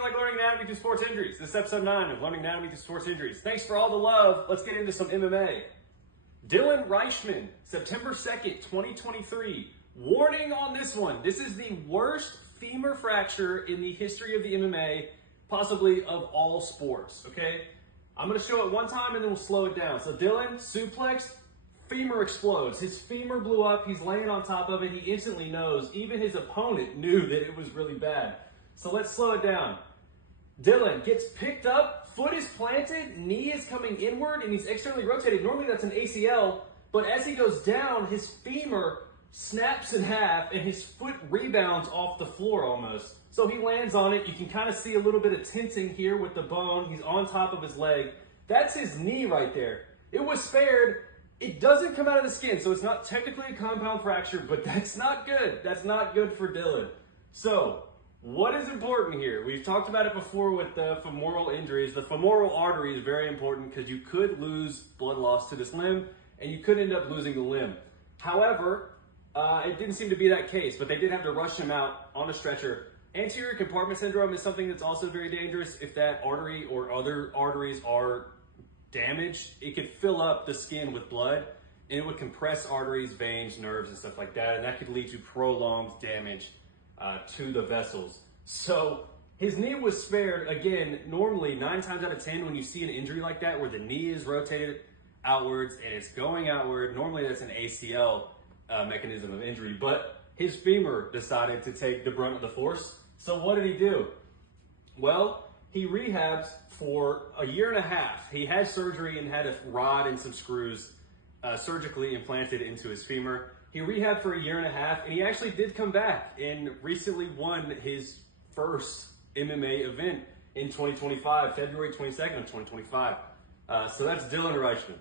you like learning anatomy through sports injuries. This is episode 9 of Learning Anatomy through Sports Injuries. Thanks for all the love. Let's get into some MMA. Dylan Reischman, September 2nd, 2023. Warning on this one. This is the worst femur fracture in the history of the MMA, possibly of all sports, okay? I'm going to show it one time and then we'll slow it down. So Dylan, suplexed, femur explodes. His femur blew up. He's laying on top of it. He instantly knows. Even his opponent knew that it was really bad. So let's slow it down. Dylan gets picked up, foot is planted, knee is coming inward, and he's externally rotated. Normally that's an ACL, but as he goes down, his femur snaps in half and his foot rebounds off the floor almost. So he lands on it. You can kind of see a little bit of tenting here with the bone. He's on top of his leg. That's his knee right there. It was spared. It doesn't come out of the skin, so it's not technically a compound fracture, but that's not good. That's not good for Dylan. So what is important here? We've talked about it before with the femoral injuries. The femoral artery is very important because you could lose blood loss to this limb and you could end up losing the limb. However, it didn't seem to be that case, but they did have to rush him out on a stretcher. Anterior compartment syndrome is something that's also very dangerous. If that artery or other arteries are damaged, it could fill up the skin with blood and it would compress arteries, veins, nerves, and stuff like that. And that could lead to prolonged damage to the vessels. So his knee was spared. Again, normally 9 times out of 10 when you see an injury like that where the knee is rotated outwards and it's going outward, normally that's an ACL mechanism of injury, but his femur decided to take the brunt of the force. So what did he do? Well, he rehabs for a year and a half. He had surgery and had a rod and some screws surgically implanted into his femur. He rehabbed for a year and a half, and he actually did come back and recently won his first MMA event in 2025, February 22nd of 2025. So that's Dylan Reischman.